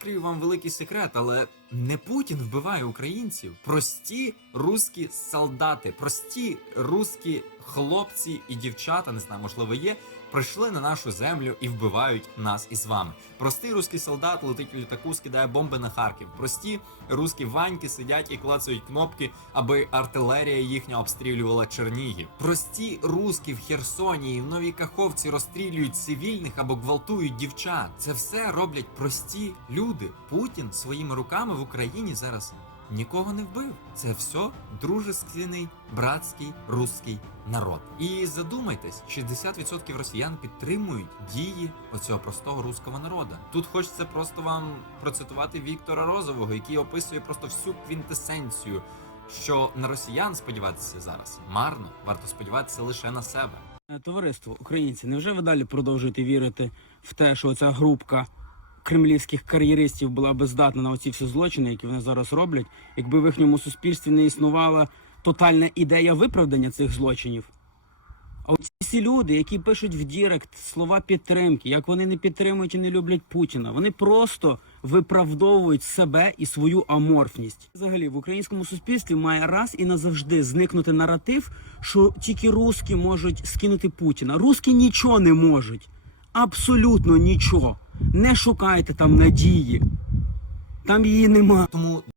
Відкрию вам великий секрет, але не Путін вбиває українців. Прості русські солдати, прості русські хлопці і дівчата, не знаю, можливо, є. Прийшли на нашу землю і вбивають нас із вами. Простий русський солдат летить в літаку, скидає бомби на Харків. Прості русські ваньки сидять і клацають кнопки, аби артилерія їхня обстрілювала Чернігів. Прості русські в Херсоні і в Новій Каховці розстрілюють цивільних або гвалтують дівчат. Це все роблять прості люди. Путін своїми руками в Україні зараз нікого не вбив. Це все дружественний братський русський народ. І задумайтесь, 60% росіян підтримують дії оцього простого руського народу. Тут хочеться просто вам процитувати Віктора Розового, який описує просто всю квінтесенцію, що на росіян сподіватися зараз марно, варто сподіватися лише на себе. Е, Товариство, українці, невже ви далі продовжуєте вірити в те, що ця групка кремлівських кар'єристів була би здатна на оці всі злочини, які вони зараз роблять, якби в їхньому суспільстві не існувала тотальна ідея виправдання цих злочинів? А оці всі люди, які пишуть в Дірект слова підтримки, як вони не підтримують і не люблять Путіна, вони просто виправдовують себе і свою аморфність. Взагалі в українському суспільстві має раз і назавжди зникнути наратив, що тільки русські можуть скинути Путіна. Русські нічого не можуть. Абсолютно нічого. Не шукайте там надії. Там її нема. Тому